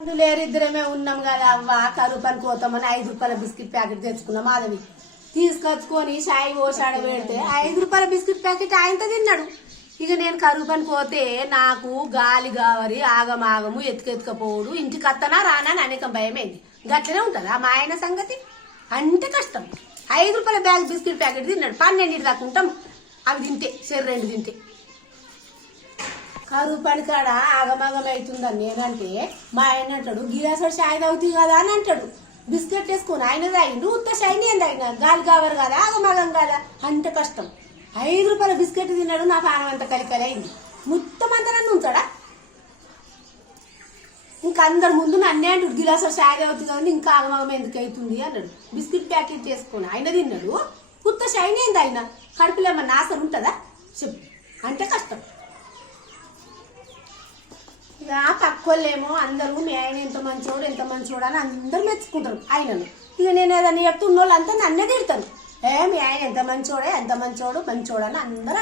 లేరు ఇద్దరమే ఉన్నాం కదా అవ్వ కరువు పని పోతామని 5 రూపాయల బిస్కెట్ ప్యాకెట్ తెచ్చుకున్నాం మాధవి తీసుకొచ్చుకొని షాయి ఓసాడ పెడితే 5 రూపాయల బిస్కెట్ ప్యాకెట్ ఆయనతో తిన్నాడు. ఇక నేను కరువు పని పోతే నాకు గాలి గావరి ఆగమాగము ఎత్తుకెత్తుకపోడు ఇంటికి అత్తనా రానా అని అనేక భయమైంది. గట్లనే ఉంటుందా మా ఆయన సంగతి అంటే కష్టం. 5 రూపాయల బ్యాగ్ బిస్కెట్ ప్యాకెట్ తిన్నాడు. 12 దాకా ఉంటాం అవి తింటే సరే 2 తింటే. కరువు పని కాడ ఆగమాగం అవుతుందని నేనంటే మా ఆయన అంటాడు గిలాస షాయి తాగుతుంది కదా అని అంటాడు. బిస్కెట్ వేసుకుని ఆయన తాగిండు ఉత్త షాయి నేను తాగిన గాలి కావరు కదా ఆగమాగం కదా అంటే కష్టం. 5 రూపాయల బిస్కెట్ తిన్నాడు. నా పానం అంత కలికలి అయింది. మొత్తం అంతా నన్ను ఉంచాడా. ఇంకా అందరి ముందు నన్నే అంటాడు గిలాస షాయి తాగుతుంది కదా ఇంకా ఆగమాగం ఎందుకు అవుతుంది అన్నాడు. బిస్కెట్ ప్యాకెట్ చేసుకుని ఆయన తిన్నాడు ఉత్త షాయి నేను తాగిన కడుపులో ఏమన్నా ఆసరు ఉంటుందా చెప్పు అంటే కష్టం. ఇక పక్కోళ్ళేమో అందరూ మీ ఆయన ఎంత మంచోడు అని అందరు మెచ్చుకుంటారు ఆయనను. ఇక నేను ఏదన్నా చెప్తే ఉన్నోళ్ళు అంతా నన్నే తిడతారు. మీ ఆయన ఎంత మంచోడు అని అందరూ